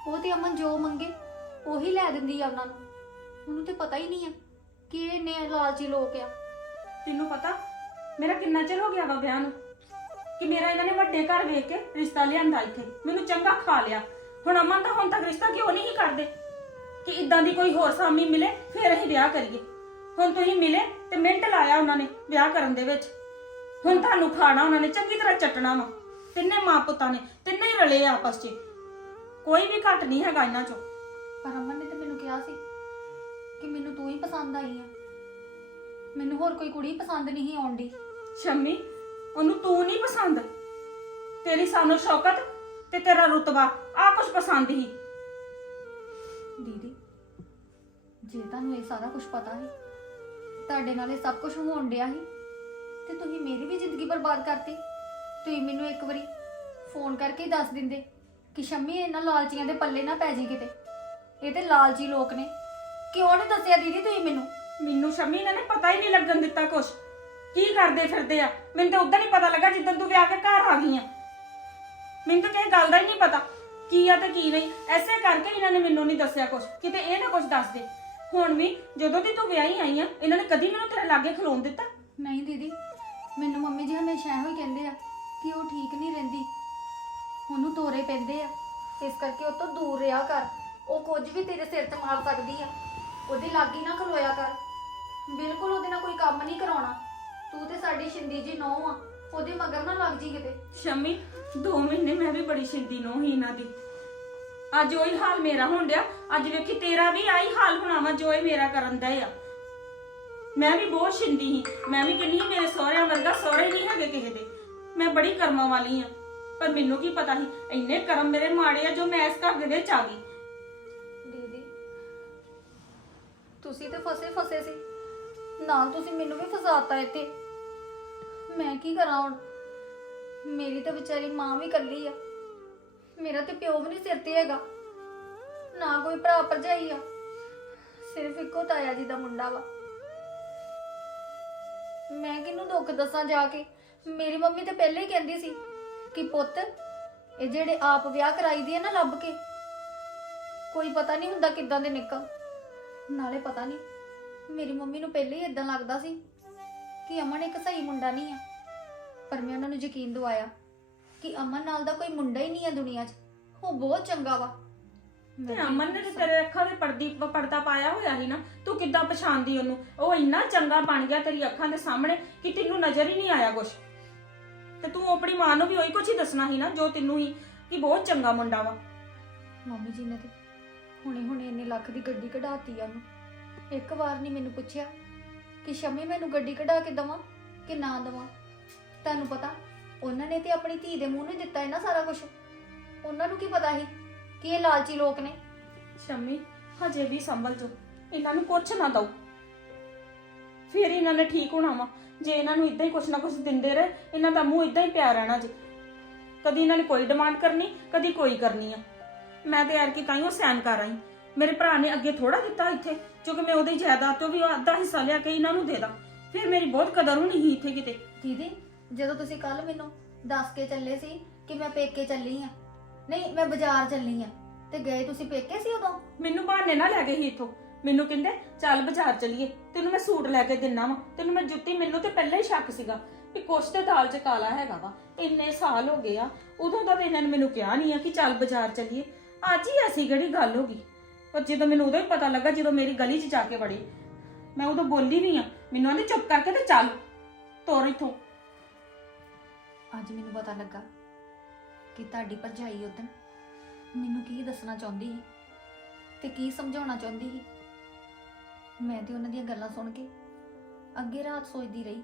ਉਹ ਤੇ ਅਮਨ ਜੋ ਮੰਗੇ ਉਹੀ ਲੈ ਦਿੰਦੀ ਆ ਉਹਨਾਂ ਨੂੰ। ਉਹਨੂੰ ਤੇ ਪਤਾ ਹੀ ਨਹੀਂ ਆ ਕਿ ਇਹ ਨੇ ਲਾਲਚੀ ਲੋਕ ਆ। ਤੈਨੂੰ ਪਤਾ ਮੇਰਾ ਕਿੰਨਾ ਚਿਰ ਹੋ ਗਿਆ ਵਾ ਵਿਆਹ ਨੂੰ? ਕਿ ਮੇਰਾ ਇਹਨਾਂ ਨੇ ਵੱਡੇ ਘਰ ਵੇਖ ਕੇ ਰਿਸ਼ਤਾ ਲਿਆਂਦਾ ਇੱਥੇ। ਮੈਨੂੰ ਚੰਗਾ ਖਾ ਲਿਆ। ਹੁਣ ਅਮਨ ਤਾਂ ਹੁਣ ਤੱਕ ਰਿਸ਼ਤਾ ਕਿਉਂ ਨਹੀਂ ਕਰਦੇ? ਕਿ ਇਦਾਂ ਦੀ ਕੋਈ ਹੋਰ ਸਾਮੀ ਮਿਲੇ ਫਿਰ ਅਸੀਂ ਵਿਆਹ ਕਰੀਏ। ਹੁਣ ਤੁਸੀਂ ਮਿਲੇ ਤੇ ਮਿੰਟ ਲਾਇਆ ਉਹਨਾਂ ਨੇ ਵਿਆਹ ਕਰਨ ਦੇ ਵਿੱਚ। ਹੁਣ ਤੁਹਾਨੂੰ ਖਾਣਾ ਉਹਨਾਂ ਨੇ ਚੰਗੀ ਤਰ੍ਹਾਂ ਚੱਟਣਾ ਵਾ। ਤਿੰਨੇ ਮਾਂ ਪੁੱਤਾਂ ਨੇ ਤਿੰਨੇ ਹੀ ਰਲੇ ਆ ਆਪਸ 'ਚ। ਕੋਈ ਵੀ ਘੱਟ ਨਹੀਂ ਹੈਗਾ ਇਹਨਾਂ 'ਚੋਂ। ਪਰ ਅਮਨ ਨੇ ਤੇ ਮੈਨੂੰ ਕਿਹਾ ਸੀ ਕਿ ਮੈਨੂੰ ਤੂੰ ਹੀ ਪਸੰਦ ਆਈ ਆ। ਮੈਨੂੰ ਹੋਰ ਕੋਈ ਕੁੜੀ ਪਸੰਦ ਨਹੀਂ ਆਉਂਦੀ। ਸ਼ੰਮੀ ਉਹਨੂੰ ਤੂੰ ਨਹੀਂ ਪਸੰਦ? ਤੇਰੀ ਸਾਨੂੰ ਸ਼ੌਕਤ ਤੇ ਤੇਰਾ ਰੁਤਬਾ ਆ ਕੁਝ ਪਸੰਦ ਹੀ। ਦੀਦੀ ਜੇ ਤੁਹਾਨੂੰ ਇਹ ਸਾਰਾ ਕੁਝ ਪਤਾ ਹੈ ਤੁਹਾਡੇ ਨਾਲ ਇਹ ਸਭ ਕੁਝ ਹੋਣ ਡਿਆ ਸੀ ਤੇ ਤੁਸੀਂ ਮੇਰੀ ਵੀ ਜ਼ਿੰਦਗੀ ਬਰਬਾਦ ਕਰਤੀ। ਤੁਸੀਂ ਮੈਨੂੰ ਇੱਕ ਵਾਰੀ ਫੋਨ ਕਰਕੇ ਹੀ ਦੱਸ ਦਿੰਦੇ ਕਿ ਸ਼ੰਮੀ ਇਹਨਾਂ ਲਾਲਚੀਆਂ ਦੇ ਪੱਲੇ ਨਾ ਪੈ ਜੀ ਕਿਤੇ। ਇਹ ਤੇ ਲਾਲਚੀ ਲੋਕ ਨੇ। ਕਿਉਂ ਨਹੀਂ ਦੱਸਿਆ ਦੀਦੀ ਤੁਸੀਂ ਮੈਨੂੰ? ਮੈਨੂੰ ਸ਼ੰਮੀ ਇਹਨਾਂ ਨੇ ਪਤਾ ਹੀ ਨਹੀਂ ਲੱਗਣ ਦਿੱਤਾ ਕੁਝ ਕੀ ਕਰਦੇ ਫਿਰਦੇ ਆ? ਮੈਨੂੰ ਤਾਂ ਉਦੋਂ ਹੀ ਪਤਾ ਲੱਗਾ ਜਿੱਦਣ ਤੂੰ ਵਿਆਹ ਕੇ ਘਰ ਆ ਗਈ ਆ। ਮੈਨੂੰ ਤਾਂ ਕਿਸੇ ਗੱਲ ਦਾ ਹੀ ਨਹੀਂ ਪਤਾ ਕੀ ਆ ਤੇ ਕੀ ਨਹੀਂ। ਐਸੇ ਕਰਕੇ ਇਹਨਾਂ ਨੇ ਮੈਨੂੰ ਨਹੀਂ ਦੱਸਿਆ ਕੁਝ ਕਿਤੇ ਇਹ ਨਾ ਕੁਝ ਦੱਸ ਦੇ। ਹੁਣ ਵੀ ਜਦੋਂ ਦੀ ਤੂੰ ਵਿਆਹੀ ਆਈ ਆ, ਇਹਨਾਂ ਨੇ ਕਦੀ ਮੈਨੂੰ ਤੇਰੇ ਲਾਗੇ ਖਲੋਣ ਦਿੱਤਾ? ਨਹੀਂ ਦੀਦੀ, ਮੈਨੂੰ ਮੰਮੀ ਜੀ ਹਮੇਸ਼ਾ ਇਹੋ ਹੀ ਕਹਿੰਦੇ ਆ ਕਿ ਉਹ ਠੀਕ ਨਹੀਂ ਰਹਿੰਦੀ। ਉਹਨੂੰ ਤੋਰੇ ਪੈਂਦੇ ਆ। ਇਸ ਕਰਕੇ ਉਹ ਤੋਂ ਦੂਰ ਰਿਹਾ ਕਰ। ਉਹ ਕੁਝ ਵੀ ਤੇਰੇ ਸਿਰ ਤੇ ਮਾਰ ਸਕਦੀ ਆ। ਉਹਦੇ ਲਾਗੇ ਨਾ ਖਲੋਇਆ ਕਰ। ਬਿਲਕੁਲ ਉਹਦੇ ਨਾਲ ਕੋਈ ਕੰਮ ਨਹੀਂ ਕਰਾਉਣਾ। ਤੂੰ ਤੇ ਸਾਡੀ ਸ਼ਿੰਦੀ ਜੀ ਨੌ ਆ ਉਹਦੇ ਮਗਰ ਨਾ ਲੱਗ ਜੀ ਕਿਤੇ। ਸ਼ਮੀ 2 ਮਹੀਨੇ ਮੈਂ ਵੀ ਬੜੀ ਸ਼ਿੰਦੀ ਨੂੰ ਹੀ ਇਹਨਾਂ ਦੀ। ਅੱਜ ਉਹੀ ਹਾਲ ਮੇਰਾ ਹੋਣ ਡਿਆ ਅੱਜ ਵੇਖੀ ਤੇਰਾ ਵੀ ਆਹੀ ਹਾਲ ਹੋਣਾ ਵਾ ਜੋ ਇਹ ਮੇਰਾ ਕਰਨ ਦਾ ਆ। ਮੈਂ ਵੀ ਬਹੁਤ ਸ਼ਿੰਦੀ ਸੀ ਮੈਂ ਵੀ ਕਿੰਨੀ ਮੇਰੇ ਸਹੁਰਿਆਂ ਵਰਗਾ ਸਹੁਰੇ ਨਹੀਂ ਹੈਗੇ ਕਿਸੇ ਦੇ। ਮੈਂ ਬੜੀ ਕਰਮਾਂ ਵਾਲੀ ਆ ਪਰ ਮੈਨੂੰ ਕੀ ਪਤਾ ਸੀ ਇੰਨੇ ਕਰਮ ਮੇਰੇ ਮਾੜੇ ਆ ਜੋ ਮੈਂ ਇਸ ਘਰ ਦੇ ਵਿੱਚ ਆ ਗਈ। ਦੀਦੀ ਤੁਸੀਂ ਤੇ ਫਸੇ ਫਸੇ ਸੀ। ਨਾਲ ਤੁਸੀਂ ਮੈਨੂੰ ਵੀ ਫਸਾਤਾ ਇੱਥੇ। ਮੈਂ ਕੀ ਕਰਾਂ ਹੁਣ? ਮੇਰੀ ਤਾਂ ਵਿਚਾਰੀ ਮਾਂ ਵੀ ਇਕੱਲੀ ਆ। ਮੇਰਾ ਤੇ ਪਿਓ ਵੀ ਨਹੀਂ ਸਿਰ ਤੇ ਹੈਗਾ। ਨਾ ਕੋਈ ਭਰਾ ਭਰਜਾਈ ਆ। ਸਿਰਫ ਇੱਕੋ ਤਾਇਆ ਜੀ ਦਾ ਮੁੰਡਾ ਵਾ। ਮੈਂ ਕਿਹਨੂੰ ਦੁੱਖ ਦੱਸਾਂ ਜਾ ਕੇ? ਮੇਰੀ ਮੰਮੀ ਤੇ ਪਹਿਲੇ ਹੀ ਕਹਿੰਦੀ ਸੀ ਕਿ ਪੁੱਤ, ਇਹ ਜਿਹੜੇ ਆਪ ਵਿਆਹ ਕਰਾਈ ਦੀ ਹੈ ਨਾ ਲੱਭ ਕੇ, ਕੋਈ ਪਤਾ ਨਹੀਂ ਹੁੰਦਾ ਕਿੱਦਾਂ ਦੇ ਨਿਕਲ। ਨਾਲੇ ਪਤਾ ਨਹੀਂ ਮੇਰੀ ਮੰਮੀ ਨੂੰ ਪਹਿਲੇ ਹੀ ਇਦਾਂ ਲੱਗਦਾ ਸੀ ਕਿ ਅਮਨ ਇੱਕ ਸਹੀ ਮੁੰਡਾ ਨਹੀਂ ਹੈ ਪਰ ਮੈਂ ਉਹਨਾਂ ਨੂੰ ਯਕੀਨ ਦਿਵਾਇਆ ਕਿ ਅਮਨ ਨਾਲ ਦਾ ਕੋਈ ਮੁੰਡਾ ਹੀ ਨਹੀਂ ਹੈ ਦੁਨੀਆ 'ਚ। ਉਹ ਬਹੁਤ ਚੰਗਾ ਵਾ। ਤੇ ਅਮਨ ਨੇ ਤੇ ਤੇਰੇ ਅੱਖਾਂ ਦੇ ਪਰਦੀ ਪਰਦਾ ਪਾਇਆ ਹੋਇਆ ਸੀ ਨਾ। ਤੂੰ ਕਿੱਦਾਂ ਪਛਾਣਦੀ ਉਹਨੂੰ? ਉਹ ਇੰਨਾ ਚੰਗਾ ਬਣ ਗਿਆ ਤੇਰੀ ਅੱਖਾਂ ਦੇ ਸਾਹਮਣੇ ਕਿ ਤੈਨੂੰ ਨਜ਼ਰ ਹੀ ਨਹੀਂ ਆਇਆ ਕੁਛ। ਤੇ ਤੂੰ ਆਪਣੀ ਮਾਂ ਨੂੰ ਵੀ ਉਹੀ ਕੁਛ ਹੀ ਦੱਸਣਾ ਸੀ ਨਾ ਜੋ ਤੈਨੂੰ ਹੀ ਕਿ ਬਹੁਤ ਚੰਗਾ ਮੁੰਡਾ ਵਾ। ਮੰਮੀ ਜੀ ਨੇ ਤੇ ਹੁਣੇ ਹੁਣੇ ਇੰਨੇ ਲੱਖ ਦੀ ਗੱਡੀ ਕਢਾਤੀ ਆ ਉਹਨੂੰ। ਇੱਕ ਵਾਰ ਨਹੀਂ ਮੈਨੂੰ ਪੁੱਛਿਆ। ਕਿ ਸ਼ਮੀ ਮੈਨੂੰ ਗੱਡੀ ਕਢਾ ਕੇ ਦਵਾਂ ਕਿ ਨਾ ਦਵਾਂ? ਤੁਹਾਨੂੰ ਪਤਾ, ਉਹਨਾਂ ਨੇ ਤੇ ਆਪਣੀ ਧੀ ਦੇ ਮੂੰਹ ਨੂੰ ਦਿੱਤਾ ਹੈ ਨਾ ਸਾਰਾ ਕੁਝ ਉਹਨਾਂ ਨੂੰ ਕੀ ਪਤਾ ਸੀ ਕਿ ਇਹ ਲਾਲਚੀ ਲੋਕ ਨੇ? ਸ਼ੰਮੀ, ਹਜੇ ਵੀ ਸੰਭਲ ਜੋ ਇਹਨਾਂ ਨੂੰ ਕੁਛ ਨਾ ਦਓ। ਫਿਰ ਇਹਨਾਂ ਨੇ ਠੀਕ ਹੋਣਾ ਵਾ। ਜੇ ਇਹਨਾਂ ਨੂੰ ਇਦਾਂ ਹੀ ਕੁਛ ਨਾ ਕੁਛ ਦਿੰਦੇ ਰਹੇ, ਇਹਨਾਂ ਦਾ ਮੂੰਹ ਇਦਾਂ ਹੀ ਪਿਆ ਰਹਿਣਾ ਜੀ। ਕਦੀ ਇਹਨਾਂ ਨੇ ਕੋਈ ਡਿਮਾਂਡ ਕਰਨੀ, ਕਦੀ ਕੋਈ ਕਰਨੀ ਆ। ਮੈਂ ਤੇ ਯਾਰ ਕਿ ਤਾਈਓ ਸੈਨ ਕਰ ਆਈ। ਮੇਰੇ ਭਰਾ ਨੇ ਅੱਗੇ ਥੋੜਾ ਦਿੱਤਾ ਇੱਥੇ ਜੋ ਕਿ ਮੈਂ ਉਹਦੀ ਜਾਇਦਾਦ ਤੋਂ ਵੀ ਅੱਧਾ ਹਿੱਸਾ ਲਿਆ ਕੇ ਇਹਨਾਂ ਨੂੰ ਦੇ ਦਾਂ। ਫਿਰ ਮੇਰੀ ਬਹੁਤ ਕਦਰ ਹੋਣੀ ਸੀ ਇੱਥੇ ਕਿਤੇ। ਦੀਦੀ ਜਦੋਂ ਤੁਸੀਂ ਕੱਲ ਮੈਨੂੰ ਦੱਸ ਕੇ ਚੱਲੇ ਸੀ ਕਿ ਮੈਂ ਪੇਕੇ ਚੱਲੀ ਆ ਨਹੀਂ ਮੈਂ ਬਾਜ਼ਾਰ ਚੱਲੀ ਆ ਤੇ ਗਏ ਤੁਸੀਂ ਪੇਕੇ ਸੀ ਉਦੋਂ? ਮੈਨੂੰ ਬਹਾਨੇ ਨਾ ਲੈ ਗਏ ਸੀ ਇੱਥੋਂ। ਮੈਨੂੰ ਕਹਿੰਦੇ ਚੱਲ ਬਾਜ਼ਾਰ ਚਲੀਏ ਤੈਨੂੰ ਮੈਂ ਸੂਟ ਲੈ ਕੇ ਦਿੰਨਾ ਵਾ। ਤੈਨੂੰ ਮੈਂ ਜੁੱਤੀ ਮੈਨੂੰ ਤੇ ਪਹਿਲਾਂ ਹੀ ਸ਼ੱਕ ਸੀਗਾ ਵੀ ਕੁਛ ਤੇ ਦਾਲ 'ਚ ਕਾਲਾ ਹੈਗਾ ਵਾ ਇੰਨੇ ਸਾਲ ਹੋ ਗਏ ਆ ਉਦੋਂ ਦਾ ਤਾਂ ਇਹਨਾਂ ਨੇ ਮੈਨੂੰ ਕਿਹਾ ਨਹੀਂ ਆ ਕਿ ਚੱਲ ਬਾਜ਼ਾਰ ਚਲੀਏ। ਅੱਜ ਹੀ ਐਸੀ ਕਿਹੜੀ ਗੱਲ ਹੋ ਗਈ? ਪਰ ਜਦੋਂ ਮੈਨੂੰ ਉਦੋਂ ਹੀ ਪਤਾ ਲੱਗਾ, ਜਦੋਂ ਮੇਰੀ ਗਲੀ 'ਚ ਜਾ ਕੇ ਵੜੀ, ਮੈਂ ਉਦੋਂ ਬੋਲੀ ਨਹੀਂ ਆ, ਮੈਨੂੰ ਆਂਦੇ ਚੁੱਪ ਕਰਕੇ ਤੇ ਚੱਲ, ਤੋਰ ਇੱਥੋਂ। ਅੱਜ ਮੈਨੂੰ ਪਤਾ ਲੱਗਾ ਕਿ ਤੁਹਾਡੀ ਭਰਜਾਈ ਉਦੋਂ ਮੈਨੂੰ ਕੀ ਦੱਸਣਾ ਚਾਹੁੰਦੀ ਸੀ ਤੇ ਕੀ ਸਮਝਾਉਣਾ ਚਾਹੁੰਦੀ ਸੀ। ਮੈਂ ਤੇ ਉਹਨਾਂ ਦੀਆਂ ਗੱਲਾਂ ਸੁਣ ਕੇ ਅੱਗੇ ਰਾਤ ਸੋਚਦੀ ਰਹੀ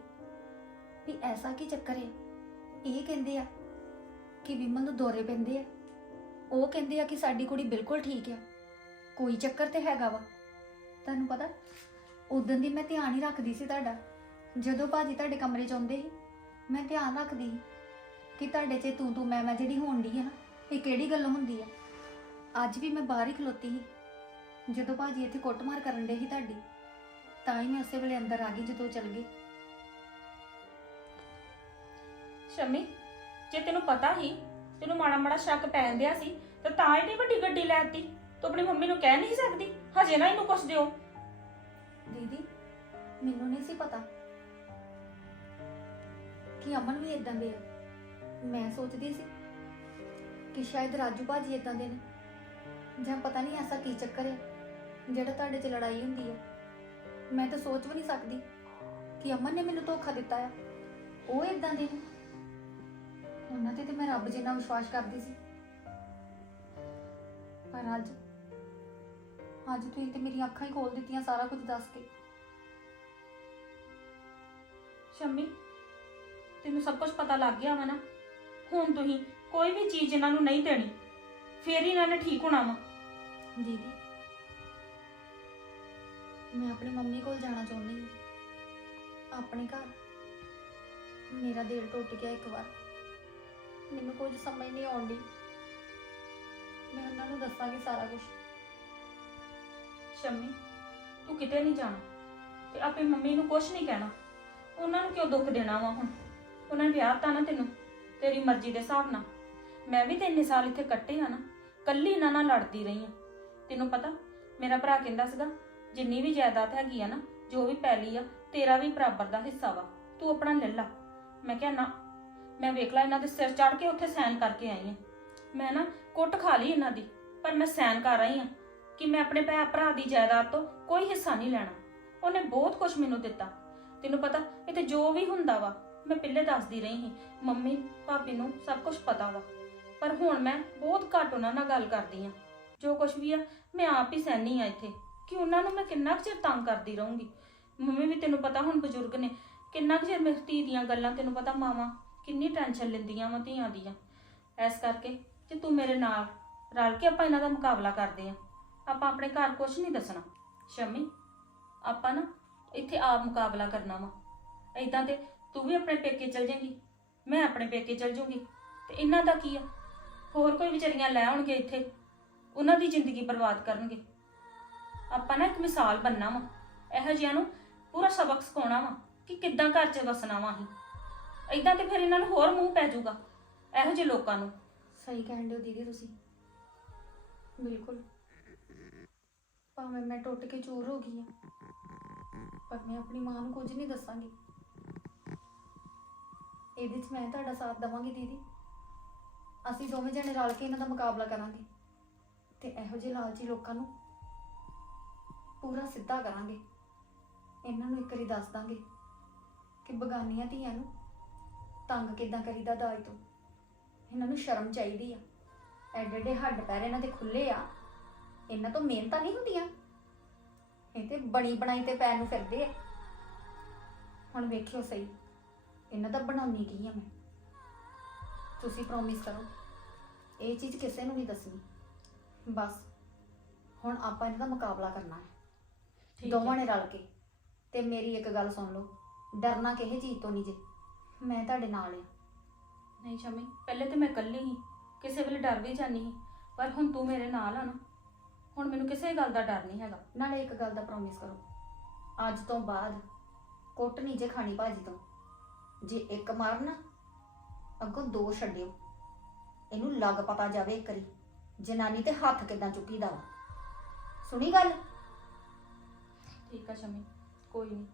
ਵੀ ਐਸਾ ਕੀ ਚੱਕਰ ਹੈ ਇਹ ਕਹਿੰਦੇ ਆ ਕਿ ਵਿਮਲ ਨੂੰ ਦੌਰੇ ਪੈਂਦੇ ਆ। ਉਹ ਕਹਿੰਦੇ ਆ ਕਿ ਸਾਡੀ ਕੁੜੀ ਬਿਲਕੁਲ ਠੀਕ ਆ। ਕੋਈ ਚੱਕਰ ਤੇ ਹੈਗਾ ਵਾ। ਤੁਹਾਨੂੰ ਪਤਾ ਉਦੋਂ ਦੀ ਮੈਂ ਧਿਆਨ ਹੀ ਰੱਖਦੀ ਸੀ ਤੁਹਾਡਾ। ਜਦੋਂ ਭਾਜੀ ਤੁਹਾਡੇ ਕਮਰੇ 'ਚ ਆਉਂਦੇ ਸੀ, ਮੈਂ ਧਿਆਨ ਰੱਖਦੀ ਸੀ ਕਿ ਤੁਹਾਡੇ 'ਚ ਤੂੰ ਤੂੰ ਮੈਂ ਮੈਂ ਜਿਹੜੀ ਹੋਣ ਦੀ ਹੈ ਨਾ, ਇਹ ਕਿਹੜੀ ਗੱਲ ਹੁੰਦੀ ਆ। ਅੱਜ ਵੀ ਮੈਂ ਬਾਹਰ ਹੀ ਖਲੋਤੀ ਸੀ। ਜਦੋਂ ਭਾਜੀ ਇੱਥੇ ਕੁੱਟਮਾਰ ਕਰਨ ਦੇ ਸੀ ਤੁਹਾਡੀ, ਤਾਂ ਹੀ ਮੈਂ ਉਸੇ ਵੇਲੇ ਅੰਦਰ ਆ ਗਈ ਜਦੋਂ ਉਹ ਚਲ ਗਏ। ਸ਼ਮੀ, ਜੇ ਤੈਨੂੰ ਪਤਾ ਹੀ ਤੈਨੂੰ ਮਾੜਾ ਮਾੜਾ ਸ਼ੱਕ ਪੈਣ ਦਿਆ ਸੀ, ਤਾਂ ਤਾਂ ਏਡੀ ਵੱਡੀ ਗੱਡੀ ਲੈ ਆਤੀ ਤੂੰ ਆਪਣੀ ਮੰਮੀ ਨੂੰ ਕਹਿ ਨਹੀਂ ਸਕਦੀ? ਹਜੇ ਨਾ ਇਹਨੂੰ ਕੁਛ ਦਿਓ। ਦੀਦੀ, ਮੈਨੂੰ ਨਹੀਂ ਸੀ ਪਤਾ ਕਿ ਅਮਨ ਵੀ ਇਦਾਂ ਦੇ ਆ। ਮੈਂ ਸੋਚਦੀ ਸੀ ਕਿ ਸ਼ਾਇਦ ਰਾਜੂ ਭਾਜੀ ਇਦਾਂ ਦੇ ਨੇ। ਜਾਂ ਪਤਾ ਨਹੀਂ ਐਸਾ ਕੀ ਚੱਕਰ ਹੈ ਜਿਹੜਾ ਤੁਹਾਡੇ 'ਚ ਲੜਾਈ ਹੁੰਦੀ ਹੈ ਮੈਂ ਤਾਂ ਸੋਚ ਵੀ ਨਹੀਂ ਸਕਦੀ ਕਿ ਅਮਨ ਨੇ ਮੈਨੂੰ ਧੋਖਾ ਦਿੱਤਾ ਆ। ਉਹ ਇਦਾਂ ਦੇ ਨੇ। ਉਹਨਾਂ ਤੇ ਤੇ ਮੈਂ ਰੱਬ ਜਿੰਨਾ ਵਿਸ਼ਵਾਸ ਕਰਦੀ ਸੀ। ਪਰ ਅੱਜ ਅੱਜ ਤੁਸੀਂ ਤੇ ਮੇਰੀਆਂ ਅੱਖਾਂ ਹੀ ਖੋਲ ਦਿੱਤੀਆਂ ਸਾਰਾ ਕੁਝ ਦੱਸ ਕੇ। ਸ਼ਮੀ ਤੈਨੂੰ ਸਭ ਕੁਝ ਪਤਾ ਲੱਗ ਗਿਆ ਵਾ ਨਾ? ਹੁਣ ਤੁਸੀਂ ਕੋਈ ਵੀ ਚੀਜ਼ ਇਹਨਾਂ ਨੂੰ ਨਹੀਂ ਦੇਣੀ ਫੇਰ ਹੀ ਇਹਨਾਂ ਨੇ ਠੀਕ ਹੋਣਾ ਵਾ। ਦੀਦੀ ਮੈਂ ਆਪਣੀ ਮੰਮੀ ਕੋਲ ਜਾਣਾ ਚਾਹੁੰਦੀ ਹਾਂ। ਆਪਣੇ ਘਰ। ਮੇਰਾ ਦਿਲ ਟੁੱਟ ਗਿਆ ਇੱਕ ਵਾਰ। ਮੈਨੂੰ ਕੁਝ ਸਮਝ ਨਹੀਂ ਆਉਂਦੀ। ਮੈਂ ਉਹਨਾਂ ਨੂੰ ਦੱਸਾਂਗੀ ਸਾਰਾ ਕੁਝ। ਸ਼ਮੀ, ਤੂੰ ਕਿਤੇ ਨਹੀਂ ਜਾਣਾ ਤੇ ਆਪਣੀ ਮੰਮੀ ਨੂੰ ਕੁਝ ਨਹੀਂ ਕਹਿਣਾ। ਉਹਨਾਂ ਨੂੰ ਕਿਉਂ ਦੁੱਖ ਦੇਣਾ ਵਾ ਹੁਣ? ਉਹਨਾਂ ਨੇ ਵਿਆਹ ਤਾਂ ਨਾ ਤੈਨੂੰ, ਤੇਰੀ ਮਰਜ਼ੀ ਦੇ ਹਿਸਾਬ ਨਾਲ। ਮੈਂ ਵੀ ਤੇ ਇੰਨੇ ਸਾਲ ਇੱਥੇ ਕੱਟੇ ਆ ਨਾ ਕੱਲੀ ਇਹਨਾਂ ਨਾਲ ਲੜਦੀ ਰਹੀ ਆ। ਤੈਨੂੰ ਪਤਾ, ਮੇਰਾ ਭਰਾ ਕਹਿੰਦਾ ਸੀਗਾ, ਜਿੰਨੀ ਵੀ ਜਾਇਦਾਦ ਹੈਗੀ ਆ ਨਾ, ਜੋ ਵੀ ਪੈਲੀ ਆ, ਤੇਰਾ ਵੀ ਬਰਾਬਰ ਦਾ ਹਿੱਸਾ ਵਾ। ਤੂੰ ਆਪਣਾ ਲੈ ਲਾ। ਮੈਂ ਕਿਹਾ, ਨਾ, ਮੈਂ ਵੇਖ ਲਾ ਇਹਨਾਂ ਦੇ ਸਿਰ ਚੜ ਕੇ ਉੱਥੇ ਸਾਈਨ ਕਰਕੇ ਆਈ ਆ। ਮੈਂ ਨਾ ਕੁੱਟ ਖਾ ਲਈ ਇਹਨਾਂ ਦੀ, ਪਰ ਮੈਂ ਸਾਈਨ ਕਰ ਆਈ ਆ। ਕਿ ਮੈਂ ਆਪਣੇ ਭੈ, ਭਰਾ ਦੀ ਜਾਇਦਾਦ ਤੋਂ ਕੋਈ ਹਿੱਸਾ ਨਹੀਂ ਲੈਣਾ। ਉਹਨੇ ਬਹੁਤ ਕੁਝ ਮੈਨੂੰ ਦਿੱਤਾ। ਤੈਨੂੰ ਪਤਾ ਇਹ ਤੇ ਜੋ ਵੀ ਹੁੰਦਾ ਵਾ, ਮੈਂ ਪਹਿਲੇ ਦੱਸਦੀ ਰਹੀ ਸੀ। ਮੰਮੀ, ਭਾਬੀ ਨੂੰ ਸਭ ਕੁਝ ਪਤਾ ਵਾ। ਪਰ ਹੁਣ ਮੈਂ ਬਹੁਤ ਘੱਟ ਉਹਨਾਂ ਨਾਲ ਗੱਲ ਕਰਦੀ ਆ ਜੋ ਕੁਝ ਵੀ ਆ, ਮੈਂ ਆਪ ਹੀ ਸਹਿਨੀ ਆ ਇੱਥੇ। ਕਿ ਉਹਨਾਂ ਨੂੰ ਮੈਂ ਕਿੰਨਾ ਕੁ ਚਿਰ ਤੰਗ ਕਰਦੀ ਰਹੂੰਗੀ। ਮੰਮੀ ਵੀ ਤੈਨੂੰ ਪਤਾ ਹੁਣ ਬਜ਼ੁਰਗ ਨੇ। ਕਿੰਨਾ ਕੁ ਚਿਰ ਮੇਰੀ ਧੀ ਦੀਆਂ ਗੱਲਾਂ ਤੈਨੂੰ ਪਤਾ ਮਾਵਾਂ ਕਿੰਨੀ ਟੈਨਸ਼ਨ ਲੈਂਦੀਆਂ ਵਾ ਧੀਆਂ ਦੀਆਂ। ਐਸ ਕਰਕੇ ਕਿ ਤੂੰ ਮੇਰੇ ਨਾਲ ਰਲ ਕੇ ਆਪਾਂ ਇਹਨਾਂ ਦਾ ਮੁਕਾਬਲਾ ਕਰਦੇ ਆ ਆਪਾਂ ਆਪਣੇ ਘਰ ਕੁਝ ਨਹੀਂ ਦੱਸਣਾ। ਸ਼ਮੀ, ਆਪਾਂ ਨਾ ਇੱਥੇ ਆਪ ਮੁਕਾਬਲਾ ਕਰਨਾ ਵਾ। ਐਦਾਂ ਤੇ ਤੂੰ ਵੀ ਆਪਣੇ ਪੇਕੇ ਚਲ ਜਾਏਂਗੀ, ਮੈਂ ਆਪਣੇ ਪੇਕੇ ਚਲ ਜਾਊਂਗੀ ਤੇ ਇਹਨਾਂ ਦਾ ਕੀ ਆ? ਹੋਰ ਕੋਈ ਵਿਚਾਰੀਆਂ ਲੈ ਆਉਣਗੇ ਇੱਥੇ, ਉਹਨਾਂ ਦੀ ਜ਼ਿੰਦਗੀ ਬਰਬਾਦ ਕਰਨਗੇ। ਆਪਾਂ ਨਾ ਇੱਕ ਮਿਸਾਲ ਬੰਨਾ ਵਾ। ਇਹੋ ਜਿਹਿਆਂ ਨੂੰ ਪੂਰਾ ਸਬਕ ਸਿਖਾਉਣਾ ਵਾ ਕਿ ਕਿੱਦਾਂ ਘਰ 'ਚ ਵਸਣਾ ਵਾ ਅਸੀਂ। ਐਦਾਂ ਤੇ ਫਿਰ ਇਹਨਾਂ ਨੂੰ ਹੋਰ ਮੂੰਹ ਪੈ ਜਾਊਗਾ, ਇਹੋ ਜਿਹੇ ਲੋਕਾਂ ਨੂੰ। ਸਹੀ ਕਹਿੰਦੇ ਹੋ ਦੀਦੀ ਤੁਸੀਂ। ਬਿਲਕੁਲ। ਭਾਵੇਂ ਮੈਂ ਟੁੱਟ ਕੇ ਚੂਰ ਹੋ ਗਈ ਹਾਂ, ਪਰ ਮੈਂ ਆਪਣੀ ਮਾਂ ਨੂੰ ਕੁਝ ਨਹੀਂ ਦੱਸਾਂਗੀ। ਇਹਦੇ 'ਚ ਮੈਂ ਤੁਹਾਡਾ ਸਾਥ ਦਵਾਂਗੀ, ਦੀਦੀ। ਅਸੀਂ ਦੋਵੇਂ ਜਣੇ ਰਲ ਕੇ ਇਹਨਾਂ ਦਾ ਮੁਕਾਬਲਾ ਕਰਾਂਗੇ ਤੇ ਇਹੋ ਜਿਹੇ ਲਾਲਚੀ ਲੋਕਾਂ ਨੂੰ ਪੂਰਾ ਸਿੱਧਾ ਕਰਾਂਗੇ। ਇਹਨਾਂ ਨੂੰ ਇੱਕ ਵਾਰੀ ਦੱਸ ਦਾਂਗੇ ਕਿ ਬਗਾਨੀਆਂ ਧੀਆਂ ਨੂੰ ਤੰਗ ਕਿਦਾਂ ਕਰੀਦਾ ਦਾਜ ਤੋਂ। ਇਹਨਾਂ ਨੂੰ ਸ਼ਰਮ ਚਾਹੀਦੀ ਆ। ਐਡੇ ਐਡੇ ਹੱਡ ਪੈਰ ਇਹਨਾਂ ਦੇ ਖੁੱਲੇ ਆ। ਇਹਨਾਂ ਤੋਂ ਮਿਹਨਤਾਂ ਨਹੀਂ ਹੁੰਦੀਆਂ। ਇਹ ਤੇ ਬਣੀ ਬਣਾਈ ਤੇ ਪੈਰ ਨੂੰ ਫਿਰਦੇ ਆ। ਹੁਣ ਵੇਖਿਓ ਸਹੀ ਇਹਨਾਂ ਦਾ ਬਣਾਉਣੀ ਕੀ ਆ ਮੈਂ? ਤੁਸੀਂ ਪ੍ਰੋਮਿਸ ਕਰੋ ਇਹ ਚੀਜ਼ ਕਿਸੇ ਨੂੰ ਨਹੀਂ ਦੱਸਣੀ। ਬਸ ਹੁਣ ਆਪਾਂ ਇਹਨਾਂ ਦਾ ਮੁਕਾਬਲਾ ਕਰਨਾ ਹੈ। ਦੋਵਾਂ ਹੈ। ਨੇ ਰਲ ਕੇ। ਤੇ ਮੇਰੀ ਇੱਕ ਗੱਲ ਸੁਣ ਲਓ ਡਰਨਾ ਕਿਸੇ ਚੀਜ਼ ਤੋਂ ਨਹੀਂ ਜੇ। ਮੈਂ ਤੁਹਾਡੇ ਨਾਲ ਆ। ਨਹੀਂ ਸ਼ਮੀ ਪਹਿਲੇ ਤੇ ਮੈਂ ਇਕੱਲੀ ਹੀ ਕਿਸੇ ਵੇਲੇ ਡਰ ਵੀ ਜਾਨੀ ਸੀ ਪਰ ਹੁਣ ਤੂੰ ਮੇਰੇ ਨਾਲ ਆ ਨਾ। ਹੁਣ ਮੈਨੂੰ ਕਿਸੇ ਗੱਲ ਦਾ ਡਰ ਨਹੀਂ ਹੈਗਾ। ਨਾਲੇ ਇੱਕ ਗੱਲ ਦਾ ਪ੍ਰੋਮਿਸ ਕਰੋ। ਅੱਜ ਤੋਂ ਬਾਅਦ ਕੁੱਟ ਨਹੀਂ ਜੇ ਖਾਣੀ ਭਾਜੀ ਤੋਂ। ਜੇ ਇੱਕ ਮਾਰਨਾ ਅੱਗੋਂ ਦੋ ਛੱਡਿਓ। ਇਹਨੂੰ ਲੱਗ ਪਤਾ ਜਾਵੇ ਇੱਕ ਵਾਰੀ। ਜਨਾਨੀ ਤੇ ਹੱਥ ਕਿਦਾਂ ਚੁੱਕੀਦਾ ਵਾ। ਸੁਣੀ ਗੱਲ? ਠੀਕ ਆ ਸ਼ਮੀ ਕੋਈ ਨਹੀਂ